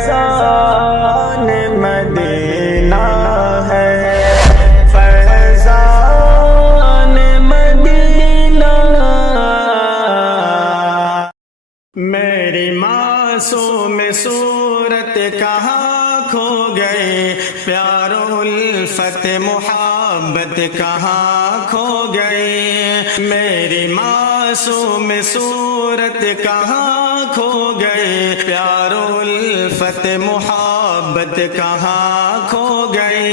فیضان مدینہ ہے، فیضان مدینہ۔ میری معصوم صورت کہاں کھو گئے، پیار الفت محبت کہاں کھو گئی، میری معصوم صورت کہاں کھو گئے، پیار الفت محبت کہاں کھو گئی،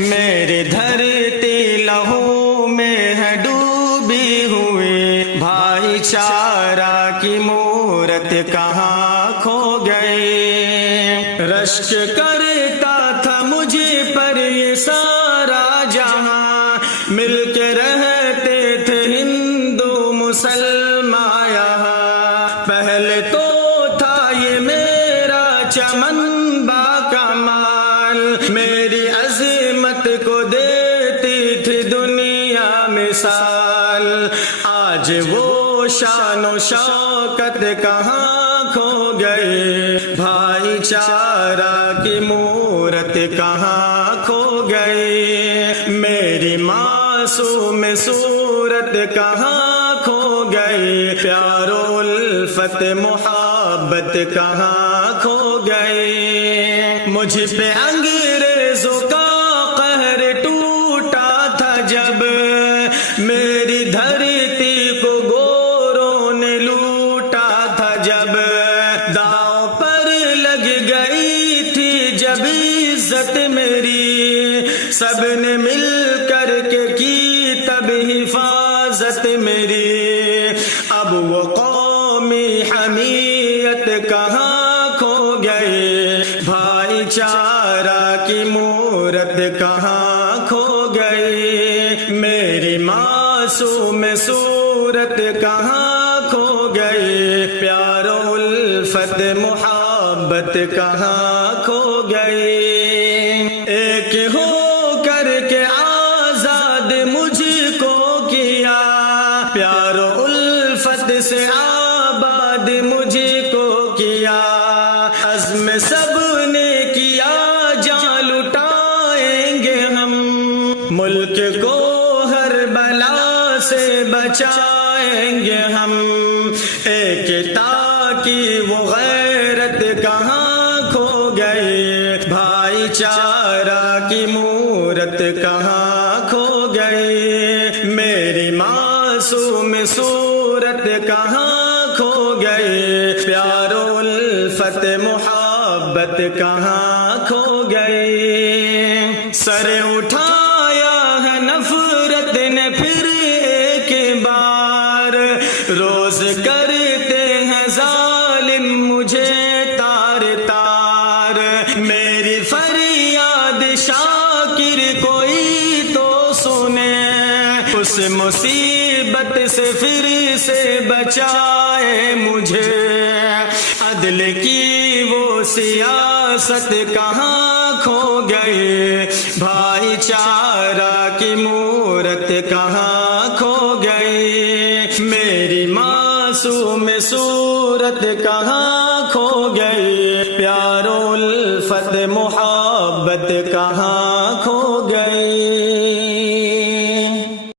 میری دھرتی لہو میں ہے ڈوبی ہوئی، بھائی چارہ کی مورت کہاں کھو گئی، رشک کرتا تھا مجھے پر یہ سارا جہاں، مل کے رہتے تھے ہندو مسلمان یہاں، پہلے تو تھا یہ میرا چمن با کمال، میری عظمت کو دیتی تھی دنیا مثال، آج وہ شان و شوکت کہاں کھو گئے، بھائی چارہ کی مورت کہاں کھو گئی، میری معصوم صورت کہاں کھو گئی، پیار الفت محبت کہاں کھو گئی، مجھ پہ انگریزوں کا قہر ٹوٹا تھا جب، میری دھرتی کو گوروں نے لوٹا تھا جب، داؤ پر لگ گئی تھی جب عزت میری، سب نے مل کر کے کی تب حفاظت میری، اب وہ قومی حمیت کہاں کھو گئے، بھائی چارہ کی مورت کہاں کھو گئی، میری معصوم صورت کہاں کھو گئی، پیار الفت محبت کہاں کھو گئی، ایک ہو کر کے آزاد مجھ کو کیا، پیار الفت سے آباد مجھ کو کیا، عزم سب نے کیا جان لٹائیں گے ہم، ملک کو ہر بلا سے بچائیں گے ہم، ایکتا کی وہ غیرت کہاں کھو گئی، بھائی چارہ کی مورت کہاں کھو گئی، میری معصوم صورت کہاں کھو گئی، پیار الفت محبت کہاں کھو گئی، سر اٹھایا ہے نفرت نے پھر ایک بار، روز کرتے ہیں ظالم مجھے تار تار، میری فریاد شاکر کوئی تو سنے، اس مصیبت سے پھر سے بچائے مجھے، عدل کی وہ سیاست کہاں کھو گئی، بھائی چارہ کی مورت کہاں کھو گئی، میری معصوم صورت کہاں کھو گئی، پیار الفت محبت کہاں